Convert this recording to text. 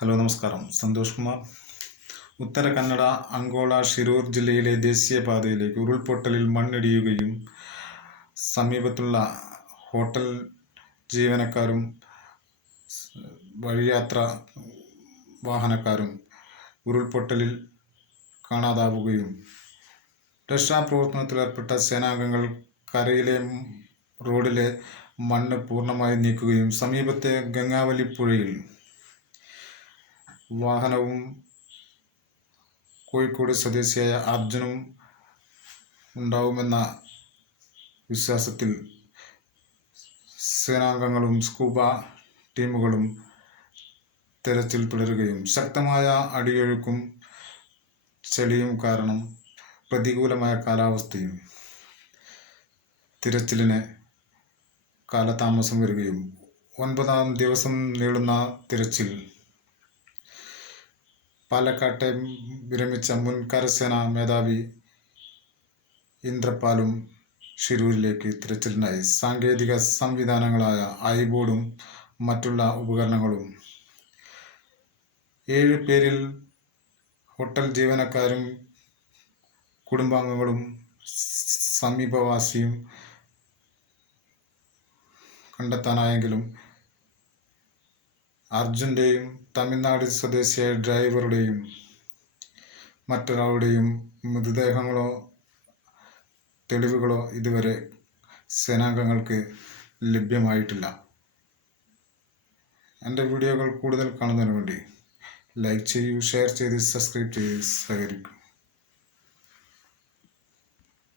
Hello നമസ്കാരം. സന്തോഷ് കുമാർ. ഉത്തര കന്നഡ അങ്കോള ഷിരൂർ ജില്ലയിലെ ദേശീയപാതയിലേക്ക് ഉരുൾപൊട്ടലിൽ മണ്ണിടിയുകയും സമീപത്തുള്ള ഹോട്ടൽ ജീവനക്കാരും വഴിയാത്ര വാഹനക്കാരും ഉരുൾപൊട്ടലിൽ കാണാതാവുകയും രക്ഷാപ്രവർത്തനത്തിലേർപ്പെട്ട സേനാംഗങ്ങൾ കരയിലെ റോഡിലെ മണ്ണ് പൂർണമായി നീക്കുകയും സമീപത്തെ ഗംഗാവലി പുഴയിൽ വാഹനവും കോഴിക്കോട് സ്വദേശിയായ അർജുനും ഉണ്ടാവുമെന്ന വിശ്വാസത്തിൽ സേനാംഗങ്ങളും സ്കൂബ ടീമുകളും തെരച്ചിൽ തുടരുകയും ശക്തമായ അടിയൊഴുക്കും ചെളിയും കാരണം പ്രതികൂലമായ കാലാവസ്ഥയും തിരച്ചിലിന് കാലതാമസം വരികയും ഒൻപതാം ദിവസം നീളുന്ന തിരച്ചിൽ പാലക്കാട്ടെ വിരമിച്ച മുൻ കരസേനാ മേധാവി ഇന്ദ്രപാലും ഷിരൂരിലേക്ക് തിരച്ചിലിനായി സാങ്കേതിക സംവിധാനങ്ങളായ ഐബോർഡും മറ്റുള്ള ഉപകരണങ്ങളും. ഏഴ് പേരിൽ ഹോട്ടൽ ജീവനക്കാരും കുടുംബാംഗങ്ങളും സമീപവാസിയും കണ്ടെത്താനായെങ്കിലും അർജുന്റെയും തമിഴ്നാട് സ്വദേശിയായ ഡ്രൈവറുടെയും മറ്റൊരാളുടെയും മൃതദേഹങ്ങളോ തെളിവുകളോ ഇതുവരെ സേനാംഗങ്ങൾക്ക് ലഭ്യമായിട്ടില്ല. എന്റെ വീഡിയോകൾ കൂടുതൽ കാണുന്നതിന് വേണ്ടി ലൈക്ക് ചെയ്യൂ ഷെയർ ചെയ്ത് സബ്സ്ക്രൈബ് ചെയ്ത് സഹകരിക്കും.